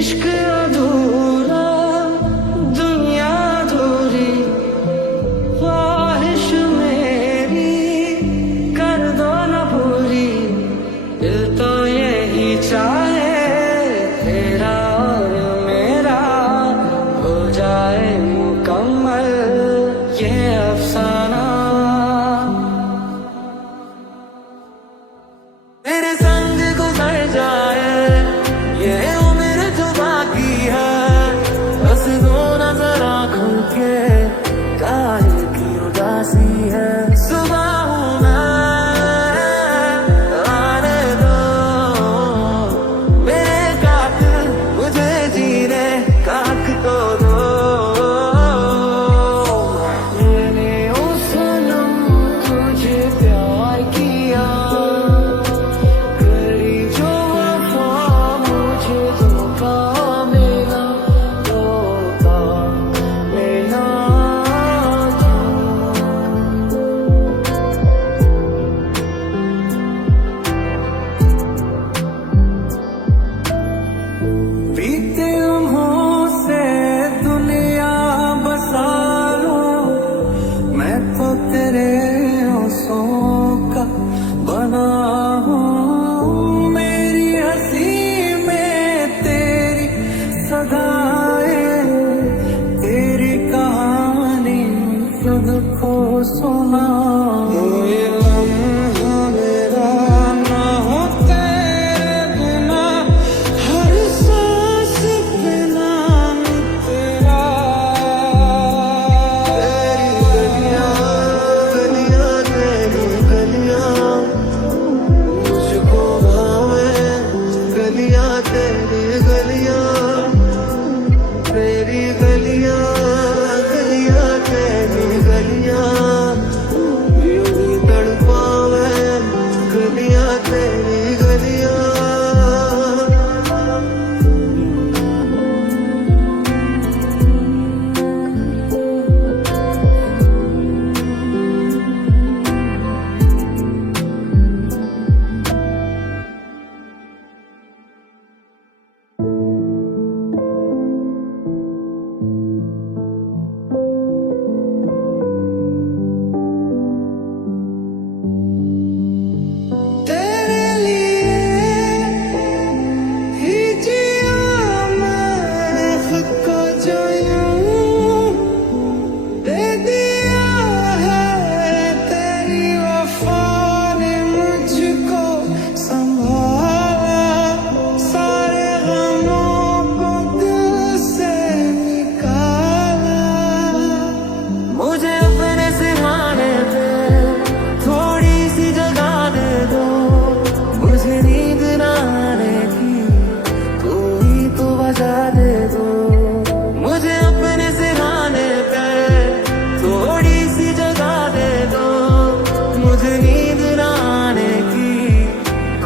इश्क अधूरा दुनिया अधूरी ख्वाहिश मेरी कर दो न पूरी दिल तो यही चाहे तेरा और मेरा हो जाए मुकम्मल ये अफसाना तेरे संग गुजर जाए ये उम्र जो बाकी है बस दो नजर आँखों के काहे की उदासी है सुबह हूँ मैं आने दो मेरे कातिल मुझे जीने का हक तो दो मैंने ओ सनम तुझे प्यार किया करी जो वफा मुझे धोखा मिला बीते लम्हों से दुनिया बसा लूं मैं तो तेरे होंठों का बना हूँ मेरी हंसी में तेरी सदाएं तेरी कहानी खुद को सुना ये लम्हा मेरा ना हो तेरे बिना हर सांस पे नाम तेरा तेरी गलियां तेरी गलियां मुझको भावे गलियां तेरी गलियां तेरी गलियां गलियां तेरी गलियां यूं ही तड़पावे गलियां तेरी गलियां तेरे लिए ही जिया मैं खुद को जो यूं दे दिया है तेरी वफा ने मुझको संभाला सारे गमों को दिल से निकाला मुझे अपने सिरहाने पे थोड़ी सी जगह दे दो मुझे नींद न आने की कोई तो वजह दे दो मुझे अपने सिरहाने पे थोड़ी सी जगह दे दो मुझे नींद न आने की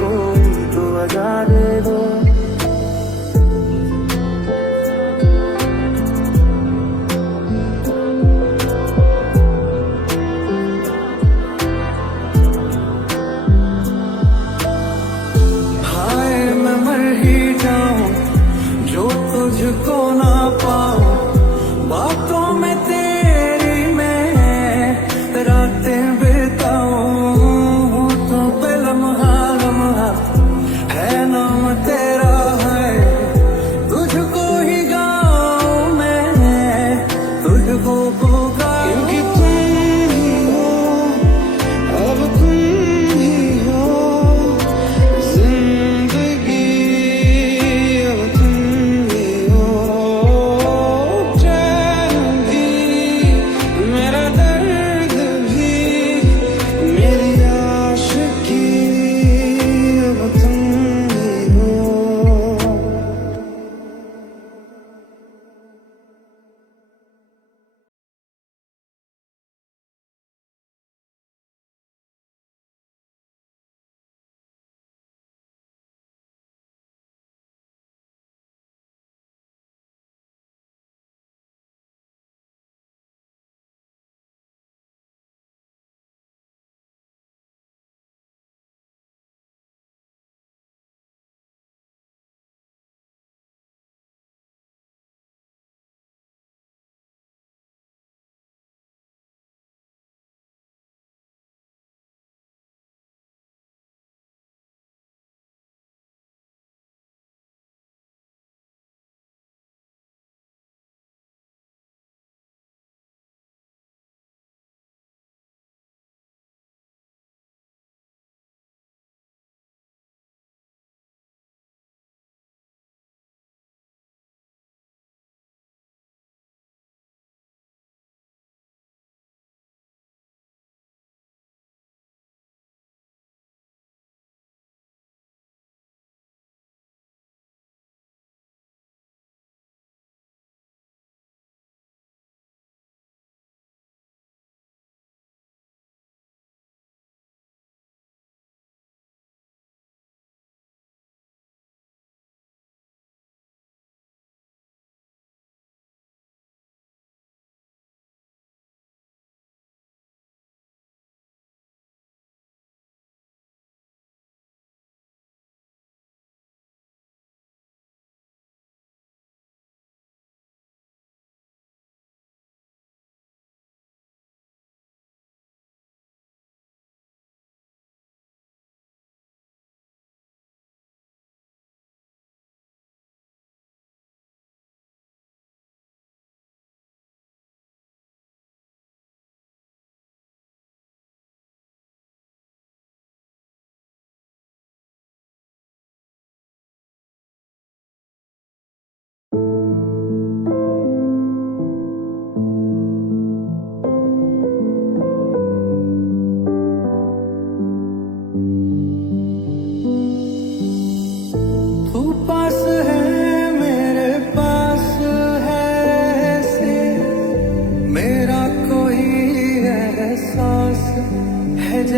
कोई तो वजह दे दो हाय मैं मर ही जाऊं जो तुझको ना पाऊं बातों में तेरी मैं रातें बिताऊं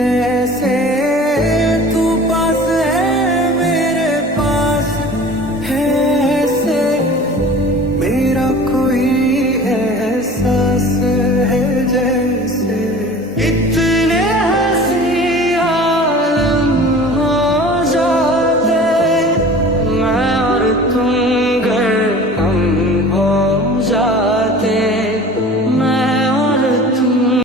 ऐसे